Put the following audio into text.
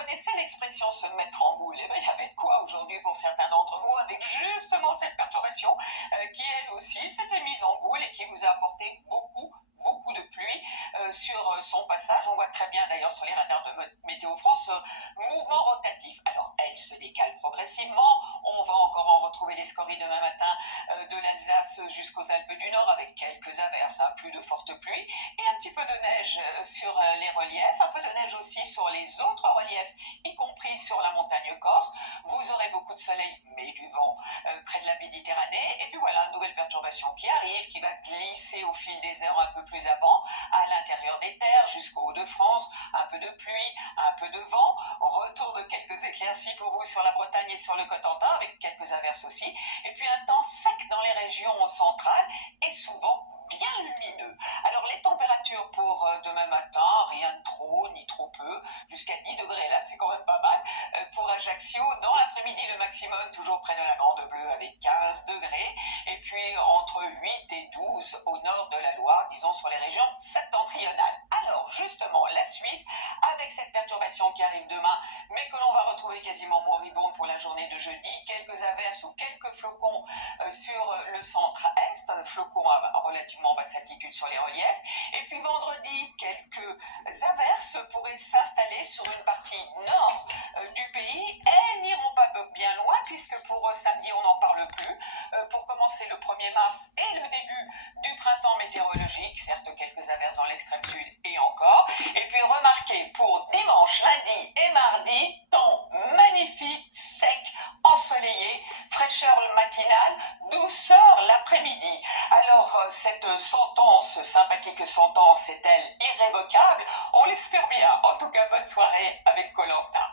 connaissez l'expression se mettre en boule? Eh bien, il y avait de quoi aujourd'hui pour certains d'entre vous avec justement cette perturbation qui elle aussi s'était mise en boule et qui vous a apporté beaucoup de pluie sur son passage. On voit très bien d'ailleurs sur les radars de Météo France ce mouvement rotatif. Alors elle se décale progressivement. On va encore en retrouver les scories demain matin de l'Alsace jusqu'aux Alpes du Nord avec quelques averses, plus de fortes pluies et un petit peu de neige sur les reliefs, un peu de neige aussi sur les autres reliefs, y compris sur la montagne corse. Vous aurez beaucoup de soleil mais du vent près de la Méditerranée. Et puis voilà, une nouvelle perturbation qui arrive, qui va glisser au fil des heures un peu plus avant à l'intérieur des terres jusqu'au Hauts-de-France. Un peu de pluie, un peu de vent, retour de quelques éclaircies pour vous sur la Bretagne et sur le Cotentin avec quelques averses aussi. Et puis un temps sec dans les régions centrales et souvent bien lumineux. Alors les températures pour demain matin, rien de trop ni trop peu, jusqu'à 10 degrés là, c'est quand même pas mal. Pour Ajaccio, dans l'après-midi le maximum, toujours près de la Grande Bleue avec 15 degrés. Et puis entre 8 et 12 au nord de la Loire, disons sur les régions septentrionales. Alors justement, la suite, avec cette perturbation qui arrive demain, mais que l'on va retrouver quasiment moribonde pour la journée de jeudi, quelques averses ou quelques flocons sur le centre-est, flocons relativement basse altitude sur les reliefs. Et puis vendredi, quelques averses pourraient s'installer sur une partie nord du pays. Elles n'iront pas bien loin puisque pour samedi, on n'en parle plus. Pour commencer le 1er mars et le début du printemps météorologique, certes quelques averses dans l'extrême sud et encore. Et puis remarquez, pour dimanche, lundi et mardi, temps magnifique, sec, ensoleillé, fraîcheur matinale, douceur l'après-midi. Alors cette sentence, sympathique sentence, est-elle irrévocable? On l'espère bien. En tout cas, bonne soirée avec Koh Lanta.